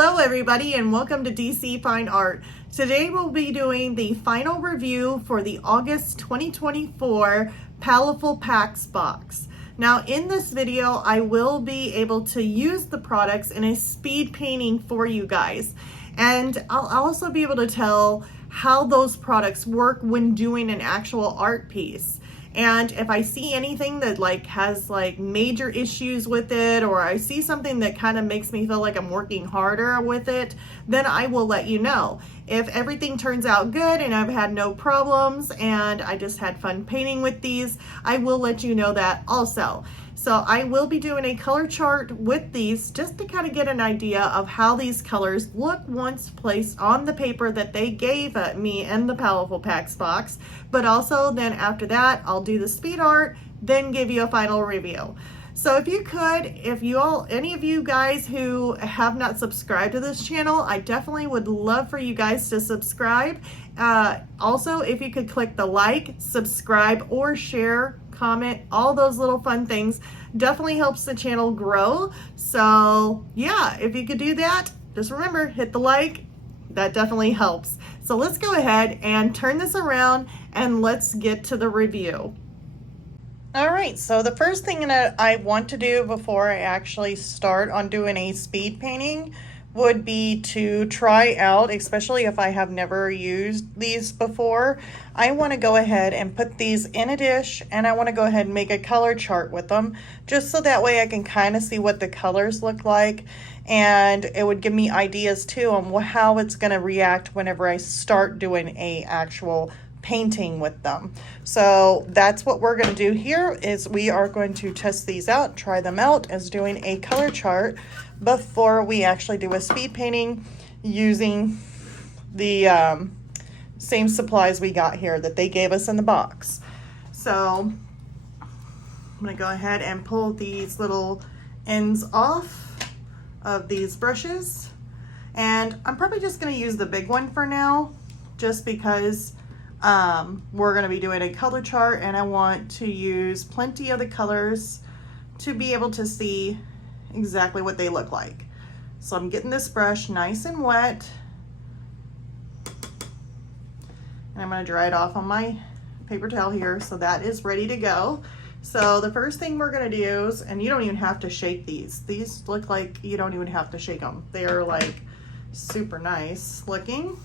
Hello everybody and welcome to DC Fine Art. Today we'll be doing the final review for the August 2024 Paletteful Packs box. Now in this video I will be able to use the products in a speed painting for you guys, and I'll also be able to tell how those products work when doing an actual art piece. And if I see anything that has major issues with it, or I see something that kind of makes me feel like I'm working harder with it, then I will let you know. If everything turns out good and I've had no problems and I just had fun painting with these, I will let you know that also. So I will be doing a color chart with these just to kind of get an idea of how these colors look once placed on the paper that they gave me in the Paletteful Packs box. But also then after that, I'll do the speed art, then give you a final review. So if you could, any of you guys who have not subscribed to this channel, I definitely would love for you guys to subscribe. Also, if you could click the like, subscribe, or share, comment, all those little fun things, definitely helps the channel grow. So yeah, if you could do that, just remember, hit the like, that definitely helps. So let's go ahead and turn this around and let's get to the review. All right, so the first thing that I want to do before I actually start on doing a speed painting would be to try out, especially if I have never used these before, I want to go ahead and put these in a dish, and I want to go ahead and make a color chart with them, just so that way I can kind of see what the colors look like, and it would give me ideas too on how it's going to react whenever I start doing a actual painting with them. So that's what we're going to do here, is we are going to test these out, try them out as doing a color chart before we actually do a speed painting using the same supplies we got here that they gave us in the box. So I'm going to go ahead and pull these little ends off of these brushes, and I'm probably just going to use the big one for now, just because we're going to be doing a color chart and I want to use plenty of the colors to be able to see exactly what they look like. So I'm getting this brush nice and wet, and I'm going to dry it off on my paper towel here, so that is ready to go. So the first thing we're going to do is, and you don't even have to shake these look like you don't even have to shake them, they are like super nice looking.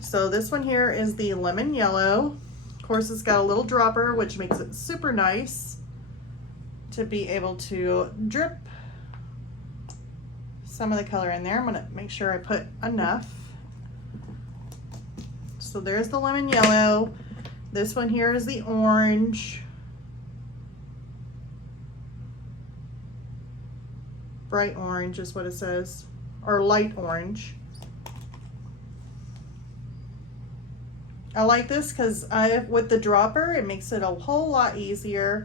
So this one here is the lemon yellow. Of course, it's got a little dropper, which makes it super nice to be able to drip some of the color in there. I'm gonna make sure I put enough. So there's the lemon yellow. This one here is the orange. Bright orange is what it says, or light orange. I like this because with the dropper, it makes it a whole lot easier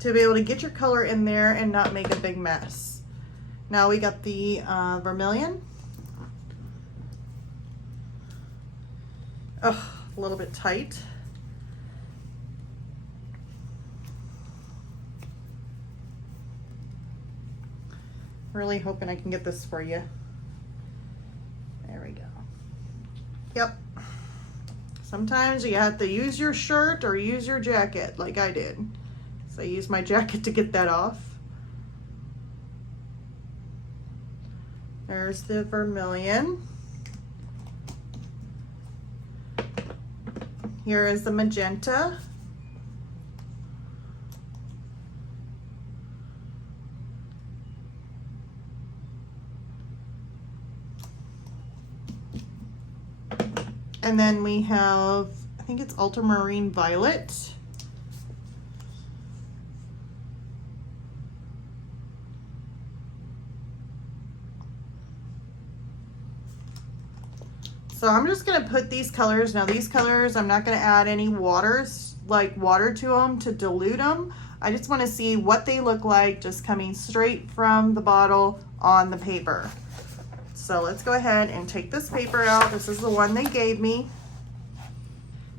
to be able to get your color in there and not make a big mess. Now we got the vermilion. Oh, a little bit tight. Really hoping I can get this for you. There we go. Yep. Sometimes you have to use your shirt or use your jacket like I did. So I used my jacket to get that off. There's the vermilion. Here is the magenta. And then we have, I think it's ultramarine violet. So I'm just going to put these colors, now these colors, I'm not going to add any water to them to dilute them. I just want to see what they look like just coming straight from the bottle on the paper. So let's go ahead and take this paper out. This is the one they gave me.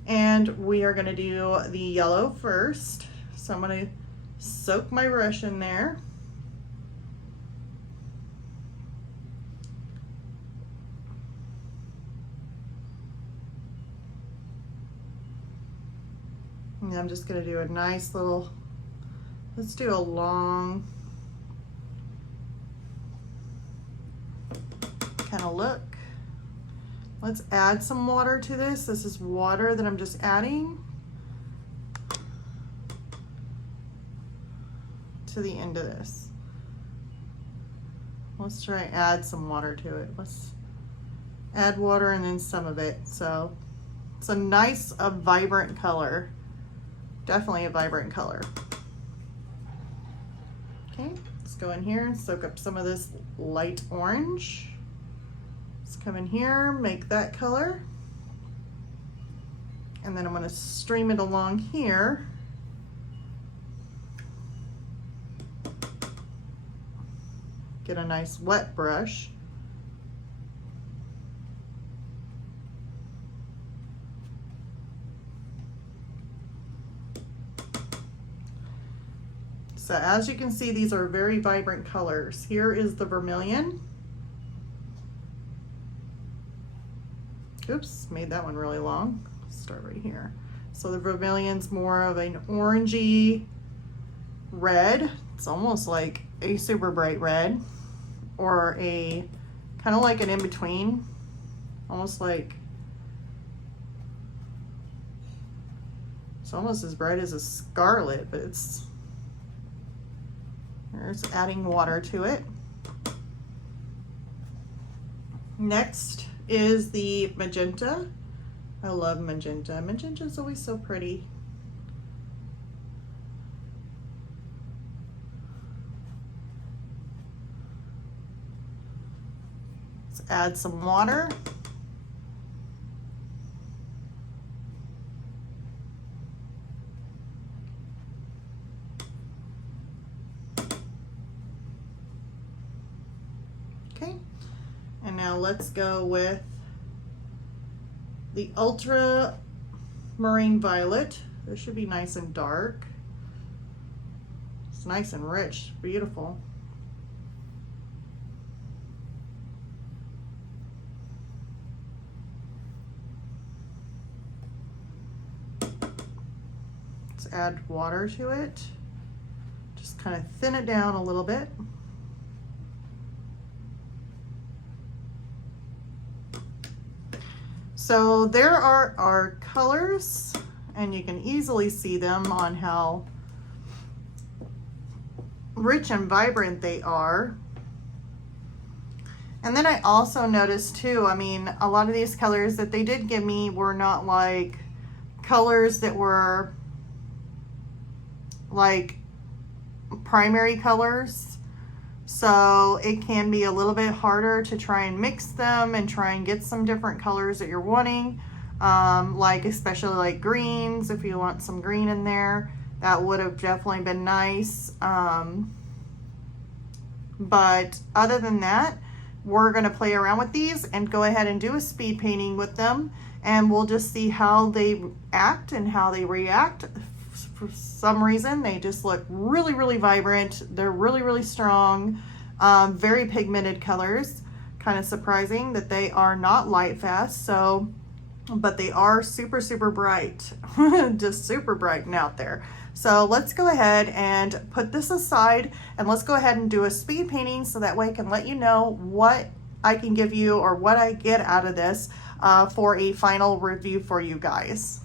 And we are going to do the yellow first. So I'm going to soak my brush in there. And I'm just gonna do a nice little, let's do a long kind of look. Let's add some water to this. This is water that I'm just adding to the end of this. Let's try add some water to it. Let's add water and then some of it. So it's a nice, vibrant color. Definitely a vibrant color. Okay, let's go in here and soak up some of this light orange. Let's come in here, make that color. And then I'm going to stream it along here. Get a nice wet brush. So as you can see, these are very vibrant colors. Here is the vermilion. Oops, made that one really long. Start right here. So the vermilion's more of an orangey red. It's almost like a super bright red, or a kind of like an in-between, almost like, it's almost as bright as a scarlet, but it's, there's adding water to it. Next is the magenta. I love magenta. Magenta is always so pretty. Let's add some water. Okay, and now let's go with the ultra marine violet. This should be nice and dark. It's nice and rich, beautiful. Let's add water to it. Just kind of thin it down a little bit. So there are our colors, and you can easily see them on how rich and vibrant they are. And then I also noticed too, I mean, a lot of these colors that they did give me were not like colors that were like primary colors. So it can be a little bit harder to try and mix them and try and get some different colors that you're wanting. Like especially like greens, if you want some green in there, that would have definitely been nice. But other than that, we're gonna play around with these and go ahead and do a speed painting with them, and we'll just see how they act and how they react. For some reason, they just look really, really vibrant. They're really, really strong, very pigmented colors. Kind of surprising that they are not light fast, so, but they are super, super bright, just super bright and out there. So let's go ahead and put this aside, and let's go ahead and do a speed painting so that way I can let you know what I can give you or what I get out of this for a final review for you guys.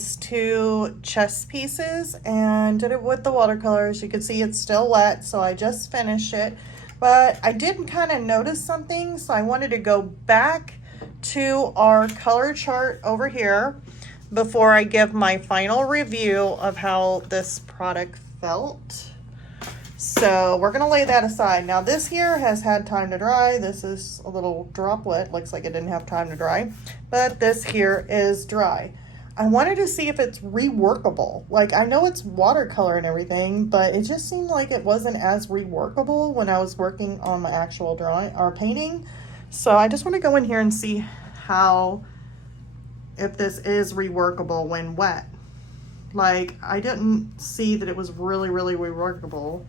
these two chess pieces and did it with the watercolors. You can see it's still wet, so I just finished it. But I did kind of notice something, so I wanted to go back to our color chart over here before I give my final review of how this product felt. So we're gonna lay that aside. Now this here has had time to dry. This is a little droplet, looks like it didn't have time to dry, but this here is dry. I wanted to see if it's reworkable. Like, I know it's watercolor and everything, but it just seemed like it wasn't as reworkable when I was working on my actual drawing or painting. So I just want to go in here and see if this is reworkable when wet. Like, I didn't see that it was really reworkable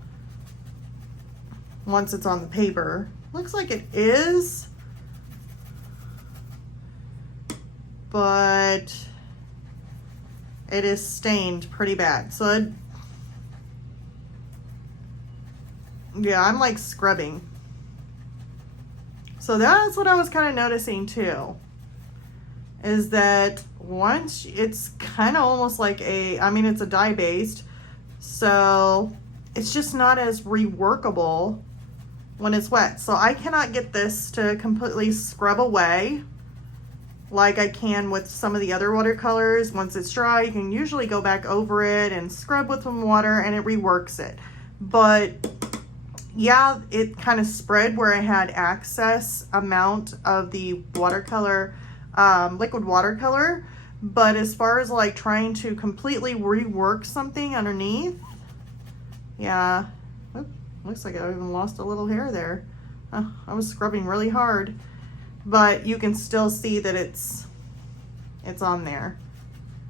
once it's on the paper. Looks like it is, but it is stained pretty bad. So yeah, I'm like scrubbing. So that's what I was kind of noticing too, is that once it's kind of almost like it's a dye based, so it's just not as reworkable when it's wet. So I cannot get this to completely scrub away like I can with some of the other watercolors. Once it's dry, you can usually go back over it and scrub with some water and it reworks it. But yeah, it kind of spread where I had excess amount of the watercolor, liquid watercolor. But as far as like trying to completely rework something underneath, yeah, looks like I even lost a little hair there. I was scrubbing really hard, but you can still see that it's on there.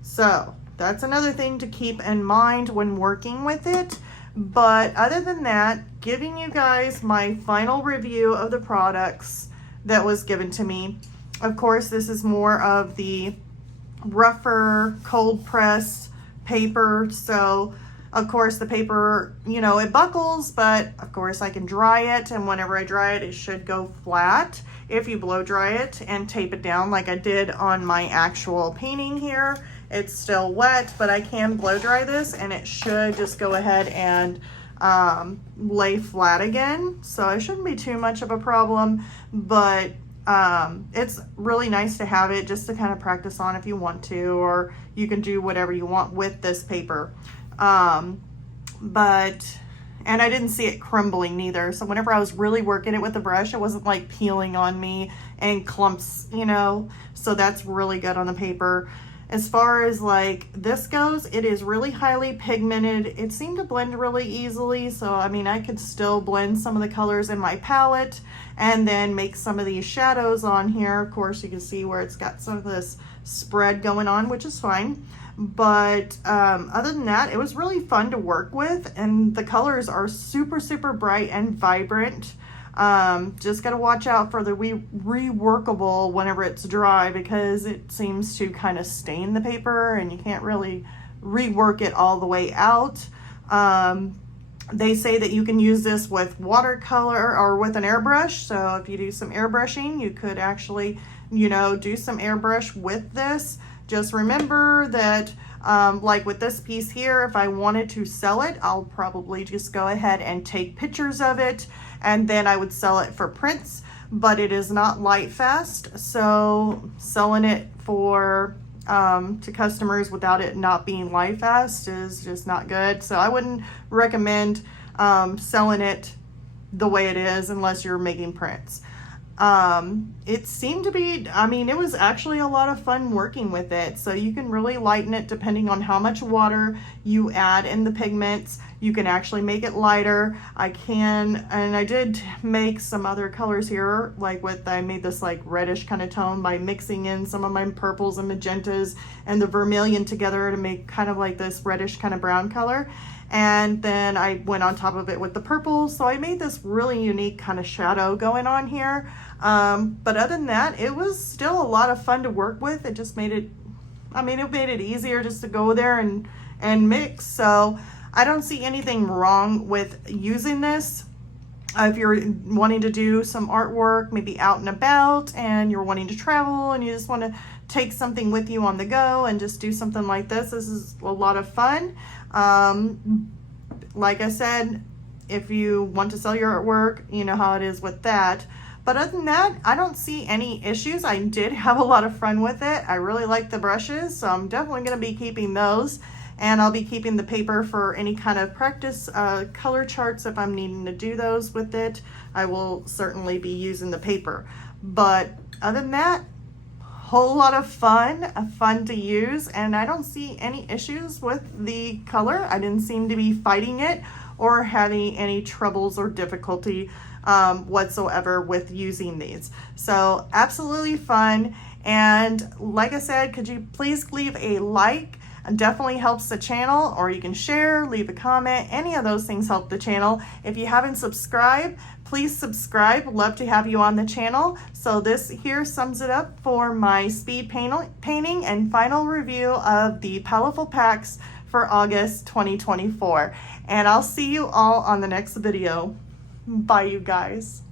So that's another thing to keep in mind when working with it. But other than that, giving you guys my final review of the products that was given to me. Of course, this is more of the rougher cold press paper, so of course the paper, it buckles, but of course I can dry it, and whenever I dry it, it should go flat if you blow dry it and tape it down like I did on my actual painting here. It's still wet, but I can blow dry this and it should just go ahead and lay flat again, so it shouldn't be too much of a problem. But it's really nice to have it just to kind of practice on if you want to, or you can do whatever you want with this paper. And I didn't see it crumbling neither. So whenever I was really working it with the brush, it wasn't like peeling on me and clumps, so that's really good on the paper. As far as like this goes, it is really highly pigmented. It seemed to blend really easily. So, I could still blend some of the colors in my palette and then make some of these shadows on here. Of course, you can see where it's got some of this spread going on, which is fine. But other than that, it was really fun to work with, and the colors are super bright and vibrant. Just got to watch out for the reworkable whenever it's dry, because it seems to kind of stain the paper and you can't really rework it all the way out. They say that you can use this with watercolor or with an airbrush. So if you do some airbrushing, you could actually, do some airbrush with this. Just remember that, like with this piece here, if I wanted to sell it, I'll probably just go ahead and take pictures of it, and then I would sell it for prints. But it is not light fast, so selling it for to customers without it not being light fast is just not good. So I wouldn't recommend selling it the way it is unless you're making prints. It seemed to be, it was actually a lot of fun working with it. So you can really lighten it depending on how much water you add in the pigments. You can actually make it lighter. I did make some other colors here, I made this like reddish kind of tone by mixing in some of my purples and magentas and the vermilion together to make kind of like this reddish kind of brown color. And then I went on top of it with the purple. So I made this really unique kind of shadow going on here. But other than that, it was still a lot of fun to work with. It just made it, it made it easier just to go there and mix. So I don't see anything wrong with using this. If you're wanting to do some artwork, maybe out and about, and you're wanting to travel and you just want to take something with you on the go and just do something like this. This is a lot of fun. Like I said, if you want to sell your artwork, you know how it is with that. But other than that, I don't see any issues. I did have a lot of fun with it. I really like the brushes, so I'm definitely going to be keeping those. And I'll be keeping the paper for any kind of practice color charts if I'm needing to do those with it. I will certainly be using the paper. But other than that, whole lot of fun to use, and I don't see any issues with the color. I didn't seem to be fighting it or having any troubles or difficulty whatsoever with using these. So absolutely fun. And like I said, could you please leave a like? It definitely helps the channel, or you can share, leave a comment. Any of those things help the channel. If you haven't subscribed, please subscribe. Love to have you on the channel. So this here sums it up for my speed painting and final review of the Paletteful packs for August 2024. And I'll see you all on the next video. Bye, you guys.